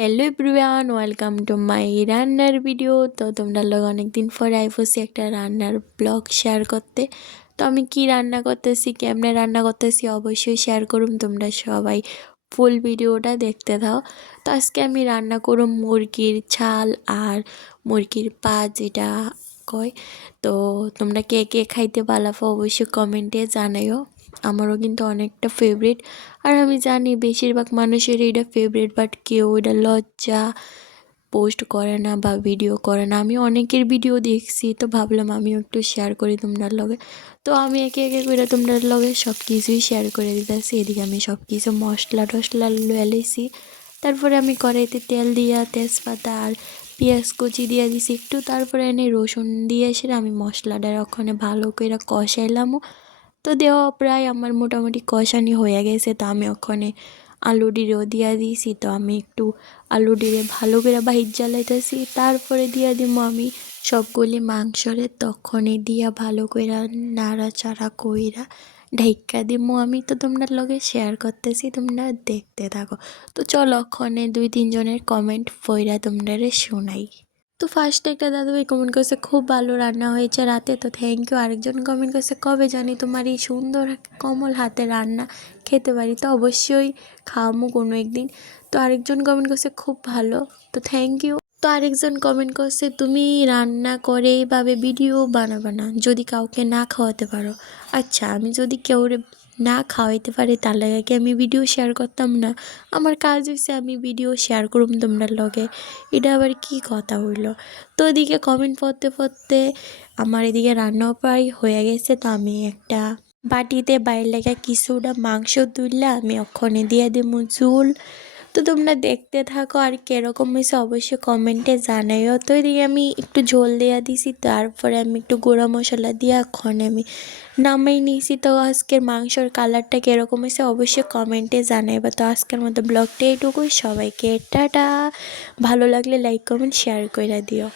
Hello everyone, welcome to my রান্নার video. তো তোমরা লোক অনেকদিন পরে আইফোসি একটা রান্নার ব্লগ শেয়ার করতে। তো আমি কি রান্না করতেছি, কেমনে রান্না করতেছি অবশ্যই শেয়ার করুম। তোমরা সবাই ফুল ভিডিওটা দেখতে দাও। তো আজকে আমি রান্না করুম মুরগির ছাল আর মুরগির পা, যেটা কয়। তো তোমরা কে কে খাইতে পালাফো অবশ্যই কমেন্টে জানাইও। আমারও কিন্তু অনেকটা ফেভারিট, আর আমি জানি বেশিরভাগ মানুষের এটা ফেভারিট, বাট কেউ এটা লজ্জা পোস্ট করে না বা ভিডিও করে না। আমি অনেকের ভিডিও দেখছি, তো ভাবলাম আমিও একটু শেয়ার করি তোমরার লগে। তো আমি একে একে করে তোমরার লগে সব কিছুই শেয়ার করে দিতেছি। এদিকে আমি সব কিছু মশলা টশলা লয়ে লইছি। তারপরে আমি কড়াইতে তেল দিয়া তেজপাতা আর পেঁয়াজ কুচি দিয়ে দিছি একটু, তারপরে এনে রসুন দিয়ে এসে আমি মশলাটা ওখানে ভালো করে কষাইলাম। তো দেওয়া প্রায় আমার মোটামুটি কষানি হয়ে গেছে। তো আমি ওখানে আলু ডিরেও দিয়া দিয়েছি। তো আমি একটু আলু ডিরে ভালো করে বাইর জ্বালাইতেছি, তারপরে দিয়া দিব আমি সবগুলি মাংসরে। তখনই দিয়া ভালো করে নাড়াচাড়া কইরা ঢাইকা দিমু আমি। তো তোমরা লগে শেয়ার করতেছি, তোমরা দেখতে থাকো। তো চলো ওখানে 2-3 জনের কমেন্ট পইরা তোমরা শোনাই। তো ফার্স্টে একটা দাদুভাই কমেন্ট করছে খুব ভালো রান্না হয়েছে রাতে। তো থ্যাংক ইউ। আরেকজন কমেন্ট করছে কবে জানি তোমার এই সুন্দর কমল হাতে রান্না খেতে পারি, তো অবশ্যই খাওয়ামো কোনো একদিন। তো আরেকজন কমেন্ট করছে খুব ভালো, তো থ্যাংক ইউ। তো আরেকজন কমেন্ট করছে তুমি রান্না করে এইভাবে ভিডিও বানাবে না যদি কাউকে না খাওয়াতে পারো। আচ্ছা, আমি যদি কেউ না খাওয়াইতে পারি তার লাগে কি আমি ভিডিও শেয়ার করতাম না? আমার কাজ হচ্ছে আমি ভিডিও শেয়ার করুম তোমরার লগে, এটা আবার কি কথা হইল? তো এদিকে কমেন্ট পড়তে পড়তে আমার এদিকে রান্নাও প্রায় হয়ে গেছে। তো আমি একটা বাটিতে বাইরে লেগে কিছুটা মাংস তুললে আমি ওখানে দিয়ে দেবো ঝোল। তো তোমরা দেখতে থাকো, আর কীরকম হয়েছে অবশ্যই কমেন্টে জানাইও। তো এদিকে আমি একটু ঝোল দেওয়া দিছি, তারপরে আমি একটু গুঁড়া মশলা দিয়ে ওখানে আমি নামাই নিয়েছি। তো আজকের মাংসর কালারটা কীরকম হয়েছে অবশ্যই কমেন্টে জানাইবা। তো আজকের মতো ব্লগটা এইটুকুই। সবাইকে টাটা। ভালো লাগলে লাইক কমেন্ট শেয়ার করে দিও।